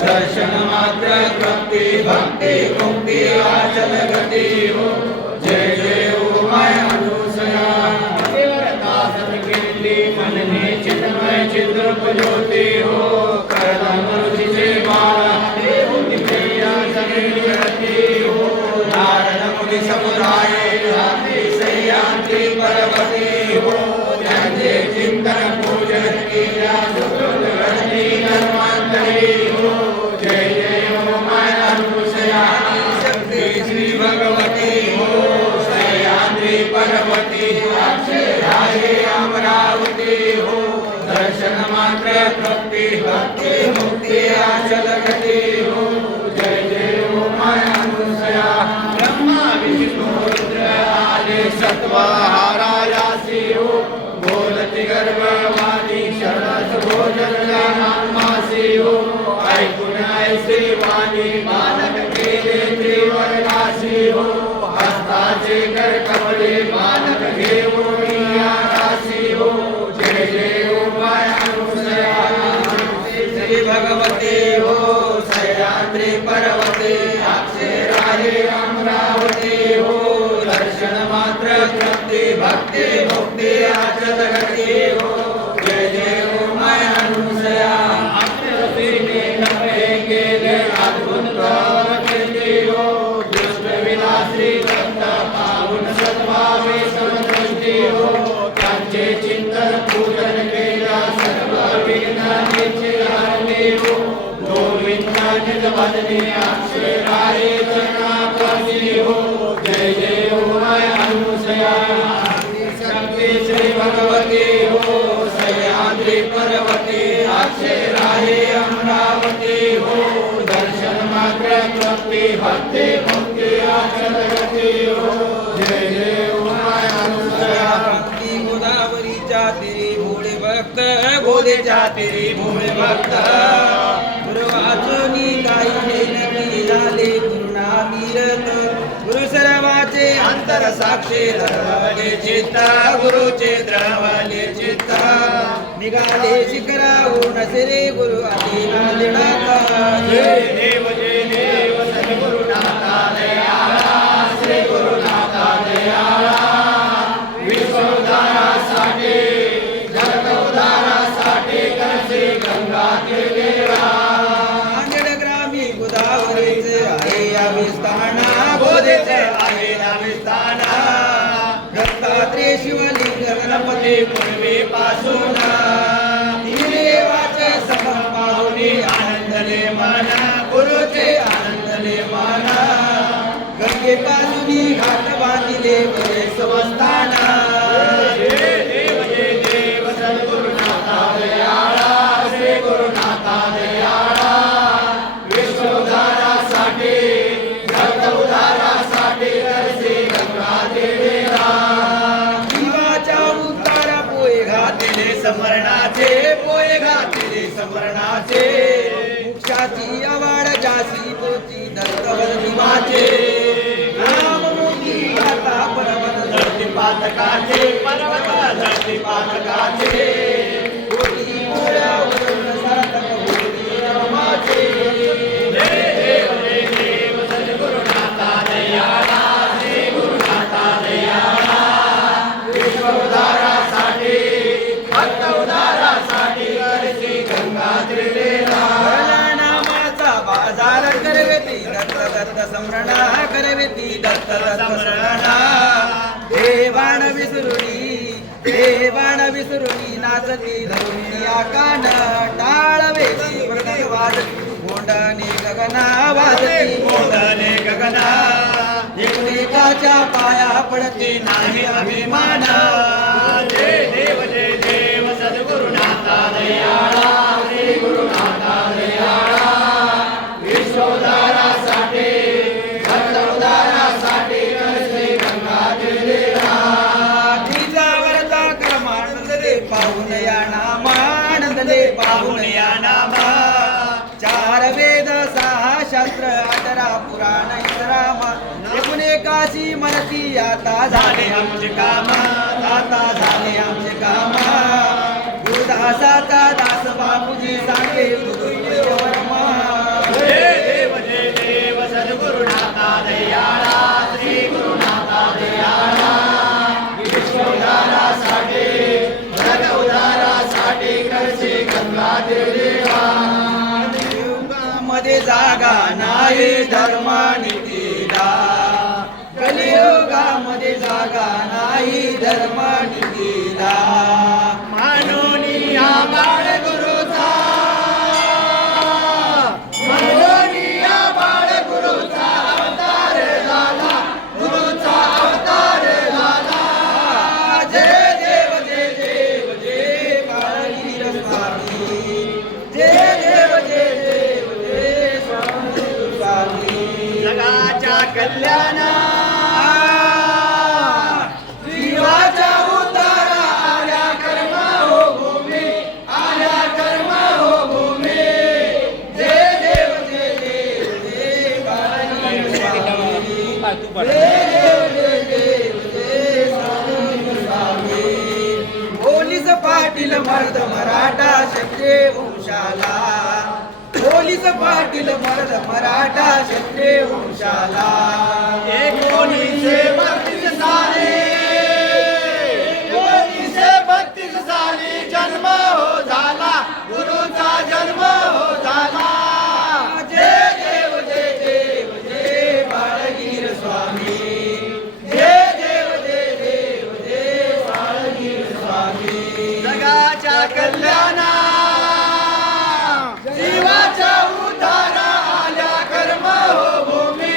दर्शन मात्र तृप्ति भक्ति मुक्ति आचल गति हो। जय जय हो माय अनुसया। मनने चिन्मय चिद्रूप ज्योति हो। करदमरुचिचे बाला देवुति प्रिया सगेति हो। नारद मुनि समुदाय रात्रि सह्याद्रि पर्वती हो। जय चिंतन पूजन किया सुकृत रजनी धर्मांतरी हो। जय जय हो माय अनुसया शक्ति श्री भगवती हो। सह्याद्रि पर्वती अक्षराये अमरावती हो। दर्शन मात्र तृप्ति भक्ति मुक्ति आचल गति हो। जय जय हो माय अनुसया। ब्रह्मा विष्णु रुद्र आदि सत्वहारायासी हो। बोलति गर्भवाणी षडश भोजन नामासी हो। ऐकुन ऐसी वाणी बालक केले त्रिवर्गासी हो। हस्ताचे कर कमळे बालक घेऊन आकाशी हो। जय जय हो माय अनुसया श्री भगवती हो। सह्याद्री पर्वते अक्षराये अमरावती हो। दर्शन मात्र तृप्ति भक्ति मुक्ति आचल गति हो। जय जय हो माय अनुसया। अक्षरसेने नवे केले अद्भुत कृती हो। दुष्ट विनाशी दत्त पावन सद्भावे समदृष्टी हो। त्यांचे चिंतन पूजन केला सर्व विघ्नांचे हरणे हो। गोविंद निज भजने अक्षराये जनापसी हो। जय जय हो माय अनुसया शक्ति श्री भगवती हो। सह्याद्रि पर्वती अक्षराये अमरावती हो। दर्शन मात्र तृप्ति भक्ति मुक्ति आचल गति हो। जय जय हो माय अनुसया। गोदावरीच्या तिरी भोळे भक्त गोदेच्या तिरी भोळे भक्त गुरु वाचुनी गायले नवी झाले गुरुनामीरत गुरु सर्वाचे अंतर साक्षी द्रवले चित्त गुरुचे द्रवले चित्त निघाले शिखराहून सिरे गुरु आदिनाथनाथ जय देव सद्गुरुनाथा दयाळा श्री गुरुनाथा दयाळा विश्वोद्धारासाठी जगत उद्धारासाठी करसे गंगा तीरेला अंजनग्रामी गोदावरीचे आहे अभिस्थाना गोदेचे आहे अभिस्थाना दत्तात्रय शिवलिंग गणपती पूर्वी पासून देवाचे समन पाहुनी आनंदले माना गुरुचे आनंदले माना गंगे पाजुनी घाट बांधिले बरे समस्थाना जय देव सद्गुरुनाथा दयाळा श्री गुरुनाथा दयाळा विश्वोद्धारासाठी जगत उद्धारासाठी करसे गंगा तीरेला जीवाच्या उद्धारा पोहे घातले समरणाचे पोहे घातले समरणाचे मोक्षाची आवाड जासी पोची दत्तवल्लीमाचे नाम मोती गाता पर्वत धरती पातकाचे पर्वत धरती पातकाचे कोटी मोळ्यावरून सार्थक होती रमाचे जय देव सद्गुरुनाथा दयाळा श्री गुरुनाथा दयाळा विश्वोद्धारासाठी भक्त उद्धारासाठी करसी गंगा तीरेला नामाचा बाजार करवेती दत्त दत्त समरणा करवेती दत्त दत्त समरणा देवान विसरुनी नाचती धरुनी आकांड टाळवेती वरती वाजती गोंडाने गगना वाजती गोंडाने गगना एकमेकाच्या पाया पडती नाही अभिमान जय देव सद्गुरुनाथा दयाळा श्री गुरुनाथा दयाळा विश्वोद्धारासाठी भक्त उद्धारासाठी करसे गंगाजलेला तिजावरचा कर्मानंदले पाहून या नामानंदले पाहून या नामा चार वेद सहा शास्त्र 18 पुराण रामा एकूण एकाशी मनती आता झाले आमचे काम आता झाले आमचे काम गुरुदासाचा दास बापूजी सांगे वर्मा जय देव सद्गुरुनाथा दयाळा श्री गुरुनाथा दयाळा विश्वोद्धारासाठी जग उद्धारासाठी करसे गंगाजलेला मध्ये जागा नाही धर्मानितीला कलियुगामध्ये जागा नाही धर्मानितीला मानोनिया बाळ गुरुचा मानोनिया बाळ गुरुचा अवतार झाला गुरुचा अवतार झाला जय देव जय देव जय बाळगीर स्वामी जय देव जय देव जय स्वामी जगाच्या कल्याणा जीवाच्या उतारा आल्या कर्म हो भूमी आल्या कर्म हो भूमी जय देव जय देव जय बाळगीर स्वामी जय देव जय स्वामी पोलीस पाटील मर्द मराठा क्षत्रिय वंशाला पोलीस पाटील मर्द मराठा क्षत्रिय वंशाला 1932 साली 1932 साली जन्म हो झाला गुरुचा जन्म हो झाला जय देव जय देव जय बाळगीर स्वामी जय देव जय देव जय बाळगीर स्वामी जगाच्या कल्याणा जीवाच्या उद्धारा आल्या कर्म हो भूमी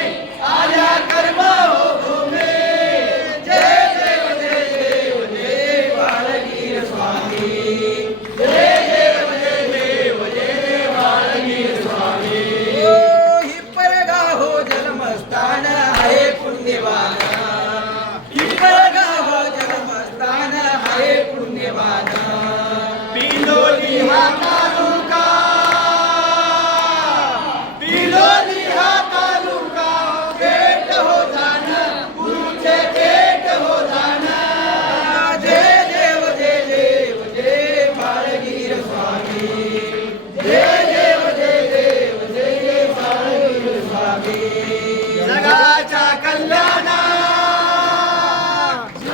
आल्या कर्म हो भूमी जय देव जय देव जय बाळगीर स्वामी जय देव जय देव जय बाळगीर स्वामी ही परगा हो जन्मस्थान आहे पुण्यवान ही परगा हो जन्मस्थान आहे पुण्यवान पिलोली हा तालुका पिलोली हा तालुका भेट हो जाणं गुरुचे भेट हो जाणं जय देव जय देव जय बाळगीर स्वामी जय देव जय देव जय बाळगीर स्वामी जगाच्या कल्याणा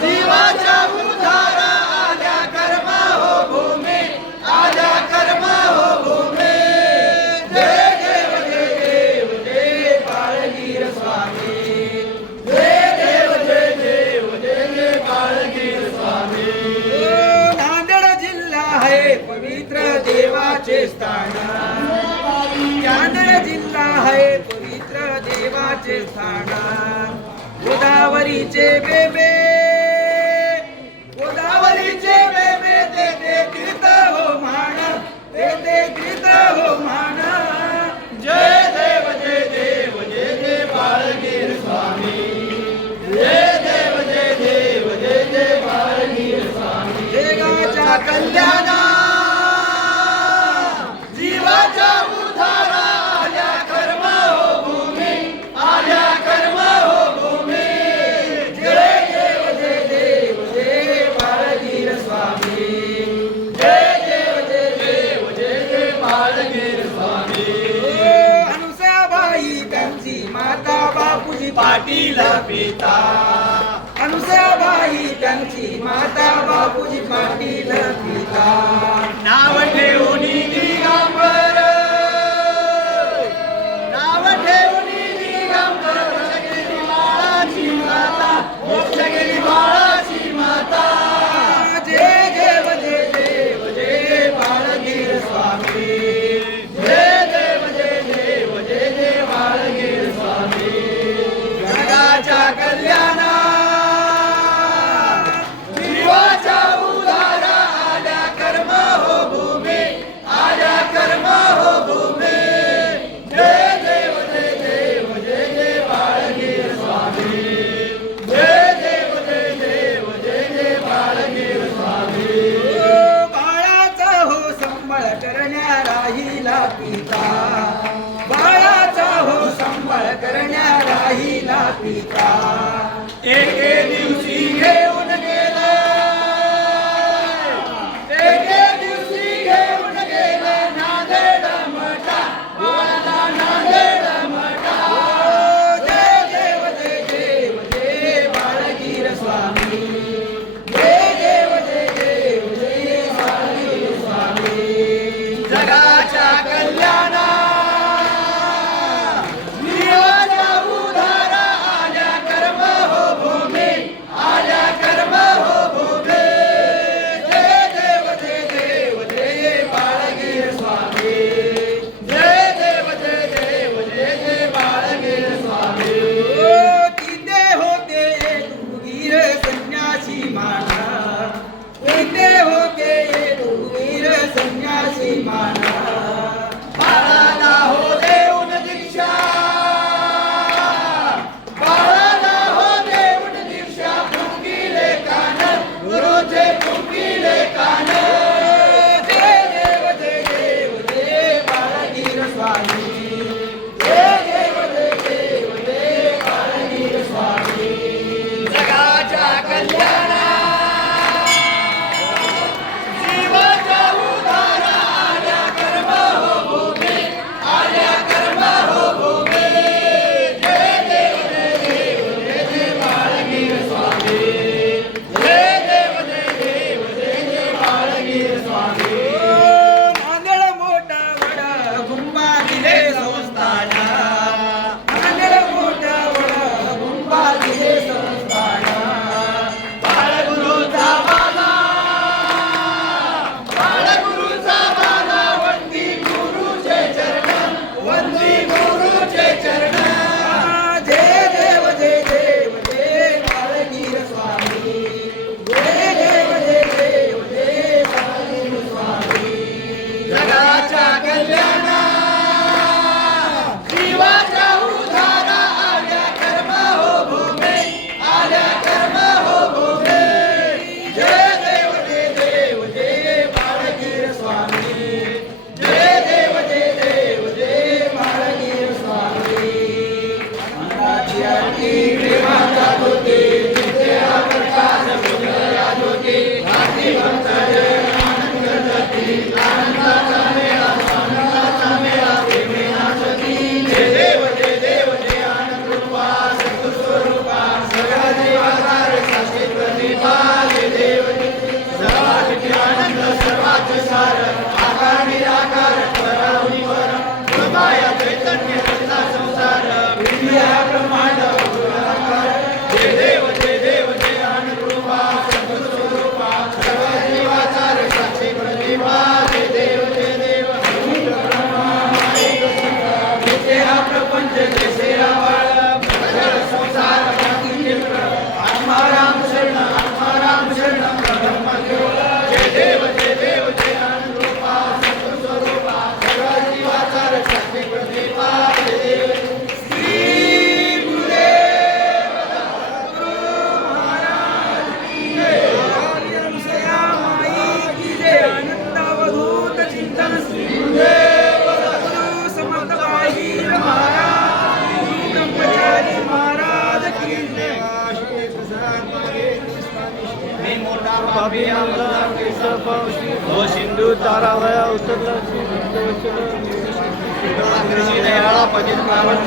जीवाच्या उद्धारा आल्या कर्म हो भूमी आल्या कर्म हो भूमी जय देव जय देव जय बाळगीर स्वामी जय देव जय देव जय बाळगीर स्वामी नांदेड जिल्हा आहे पवित्र देवाचे स्थान नांदेड जिल्हा आहे पवित्र देवाचे स्थान गोदावरीचे बेबे गोदावरीचे बेबे देते कृत हो मान देते कृत हो मान जय देव जय देव जय जय बाळगीर स्वामी जय देव जय देव जय जय बाळगीर स्वामी जगाच्या कल्याणा जीवाच्या उद्धारा आल्या कर्म हो भूमी आल्या कर्म हो भूमी जय देव जय देव जय बाळगीर स्वामी जय देव जय देव जय जय बाळगीर स्वामी अनुसाबाई त्यांची माता बापूजी पाटील पिता अनुसाबाई त्यांची माता बापूजी पाटील पिता नाव ठेवून दिगंबर नाव ठेवून दिगंबर मोक्षगिरी बाळाची माता मोक्षगिरी बाळाची माता जय देव जय देव जय बाळगीर स्वामी जय देव जय देव जय जय बाळगीर स्वामी जगाच्या कल्याणा जीवाच्या पापी आमचा केसा पावशी व सिंधू तारावया उतरला कृषी दयाळा पतित पावन